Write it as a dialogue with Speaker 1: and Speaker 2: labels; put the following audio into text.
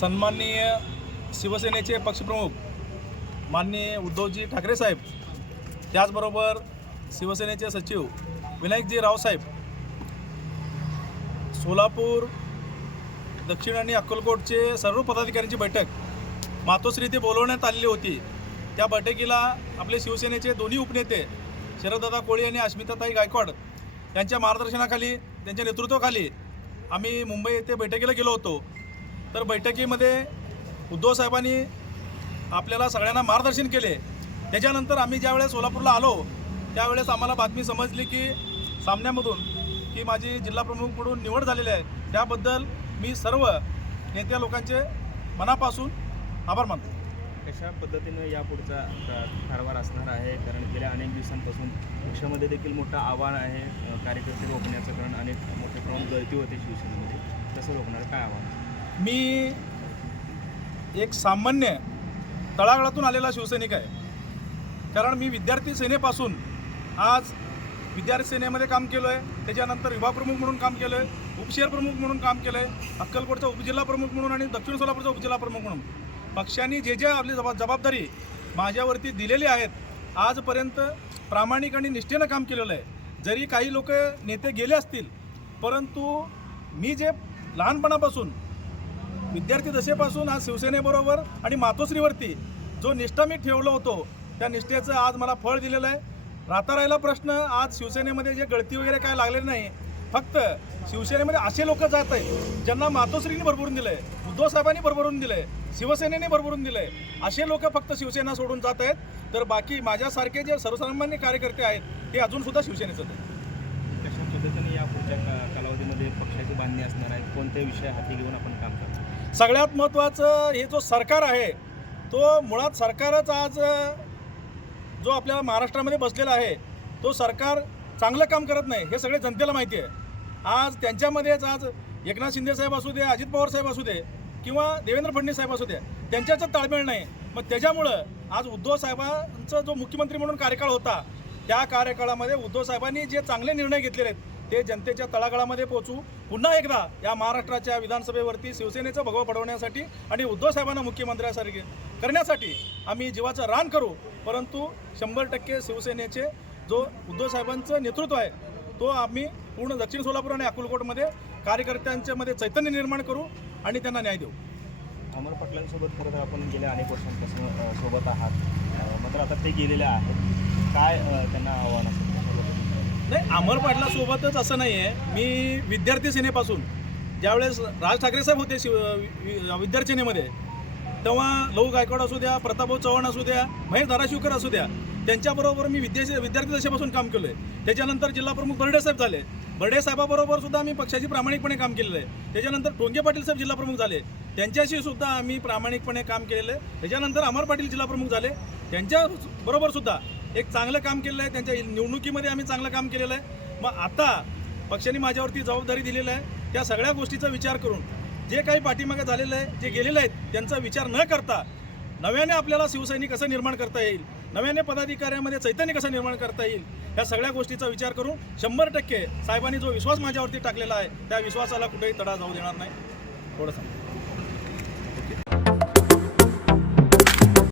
Speaker 1: सन्माननीय शिवसेनेचे पक्षप्रमुख माननीय उद्धवजी ठाकरे साहेब त्याचबरोबर शिवसेनेचे सचिव विनायकजी रावसाहेब सोलापूर दक्षिण आणि अक्कलकोटचे सर्व पदाधिकाऱ्यांची बैठक मातोश्री इथे बोलवण्यात आलेली होती. त्या बैठकीला आपले शिवसेनेचे दोन्ही उपनेते शरददादा कोळी आणि अस्मिताताई गायकवाड यांच्या मार्गदर्शनाखाली त्यांच्या नेतृत्वाखाली आम्ही मुंबई येथे बैठकीला गेलो होतो. तर बैठकीमध्ये उद्धव साहेबांनी आपल्याला सगळ्यांना मार्गदर्शन केले. त्याच्यानंतर आम्ही ज्यावेळेस सोलापूरला आलो त्यावेळेस आम्हाला बातमी समजली की सामन्यामधून की माझी जिल्हाप्रमुख म्हणून निवड झालेली आहे. त्याबद्दल मी सर्व नेत्या लोकांचे मनापासून आभार मानतो.
Speaker 2: कशा पद्धतीनं यापुढचा पुढचा कारभार असणार आहे? कारण गेल्या अनेक दिवसांपासून पक्षामध्ये देखील मोठं आव्हान आहे कार्यकर्ते रोखण्याचं कारण अनेक मोठे प्रमाण गळती होते शिवसेनेमध्ये. तसं रोखणार? काय आव्हान?
Speaker 1: मी एक सामान्य तळागाळातून आलेला शिवसैनिक आहे. कारण मी विद्यार्थी सेनेपासून आज विद्यार्थी सेनेमध्ये काम केलं आहे त्याच्यानंतर विभाग प्रमुख म्हणून काम केलं आहे उपशहर प्रमुख म्हणून काम केलं आहे अक्कलकोटचा उपजिल्हा प्रमुख म्हणून आणि दक्षिण सोलापूरचा उपजिल्हा प्रमुख म्हणून. पक्षांनी जे जे आपली जबा जबाबदारी माझ्यावरती दिलेली आहेत आजपर्यंत प्रामाणिक आणि निष्ठेनं काम केलेलं आहे. जरी काही लोक नेते गेले असतील परंतु मी जे लहानपणापासून विद्यार्थी दशेपासून आज शिवसेनेबरोबर आणि मातोश्रीवरती जो निष्ठा मी ठेवलो होतो त्या निष्ठेचं आज मला फळ दिलेलं आहे. राहता राहिला प्रश्न आज शिवसेनेमध्ये जे गळती वगैरे काय लागलेली नाही फक्त शिवसेनेमध्ये असे लोक जात आहेत ज्यांना मातोश्रीने भरभरून दिलं आहे उद्धव साहेबांनी भरभरून दिलं आहे शिवसेनेने भरभरून दिलं आहे असे लोक फक्त शिवसेना सोडून जात आहेत. तर बाकी माझ्यासारखे जे सर्वसामान्य कार्यकर्ते आहेत ते अजूनसुद्धा शिवसेनेचं आहेत.
Speaker 2: कशा पद्धतीने या पुढच्या कालावधीमध्ये पक्षाची बांधणी असणार आहेत कोणते विषय हाती घेऊन आपण काम करतो
Speaker 1: सगळ्यात महत्त्वाचं हे जो सरकार आहे तो मुळात सरकारच आज जो आपल्या महाराष्ट्रामध्ये बसलेला आहे तो सरकार चांगलं काम करत नाही हे सगळे जनतेला माहिती आहे. आज त्यांच्यामध्येच आज एकनाथ शिंदे साहेब असू दे अजित पवार साहेब असू दे किंवा देवेंद्र फडणवीस साहेब असू दे त्यांच्याच ताळमेळ नाही. मग त्याच्यामुळं आज उद्धव साहेबांचा जो मुख्यमंत्री म्हणून कार्यकाळ होता त्या कार्यकाळामध्ये उद्धव साहेबांनी जे चांगले निर्णय घेतलेले आहेत ते जनतेच्या तळागाळामध्ये पोहोचू. पुन्हा एकदा या महाराष्ट्राच्या विधानसभेवरती शिवसेनेचं भगवं पडवण्यासाठी आणि उद्धव साहेबांना मुख्यमंत्र्यासारखे करण्यासाठी आम्ही जीवाचं रान करू. परंतु शंभर टक्के शिवसेनेचे जो उद्धव साहेबांचं नेतृत्व आहे तो आम्ही पूर्ण दक्षिण सोलापूर आणि अकोलकोटमध्ये कार्यकर्त्यांच्यामध्ये चैतन्य निर्माण करू आणि त्यांना न्याय देऊ.
Speaker 2: अमर पाटलांसोबत खरं तर आपण गेल्या अनेक वर्षांपासून सोबत आहात. मात्र आता ते गेलेले आहेत. काय त्यांना आव्हान असेल?
Speaker 1: नाही अमर पाटलासोबतच असं नाही आहे मी विद्यार्थी सेनेपासून ज्यावेळेस राज ठाकरे साहेब होते शिव वि- विद्यार्थी सेनेमध्ये तेव्हा लहू गायकवाड असू द्या प्रतापभाऊ चव्हाण असू द्या महेश धाराशिवकर असू द्या त्यांच्याबरोबर मी विद्या विद्यार्थी दशेपासून काम केलं आहे त्याच्यानंतर जिल्हाप्रमुख बर्डे साहेब झाले. बर्डे साहेबाबरोबर सुद्धा आम्ही पक्षाची प्रामाणिकपणे काम केलेलं आहे. त्याच्यानंतर टोंगे पाटील साहेब जिल्हाप्रमुख झाले. त्यांच्याशी सुद्धा आम्ही प्रामाणिकपणे काम केलेलं आहे. त्याच्यानंतर अमर पाटील जिल्हाप्रमुख झाले. त्यांच्या बरोबर सुद्धा एक चांगलं काम केलेलं आहे. त्यांच्या निवडणुकीमध्ये आम्ही चांगलं काम केलेलं आहे. मग आता पक्षाने माझ्यावरती जबाबदारी दिलेली आहे. त्या सगळ्या गोष्टीचा विचार करून जे काही पाठीमागे झालेलं आहे जे गेलेले आहेत त्यांचा विचार न करता नव्याने आपल्याला शिवसैनिक कसं निर्माण करता येईल? नव्याने पदाधिकाऱ्यामध्ये चैतन्य कसं निर्माण करता येईल? या सगळ्या गोष्टीचा विचार करून शंभर टक्के साहेबांनी जो विश्वास माझ्यावरती टाकलेला आहे त्या विश्वासाला कुठेही तडा जाऊ देणार नाही. थोडंसं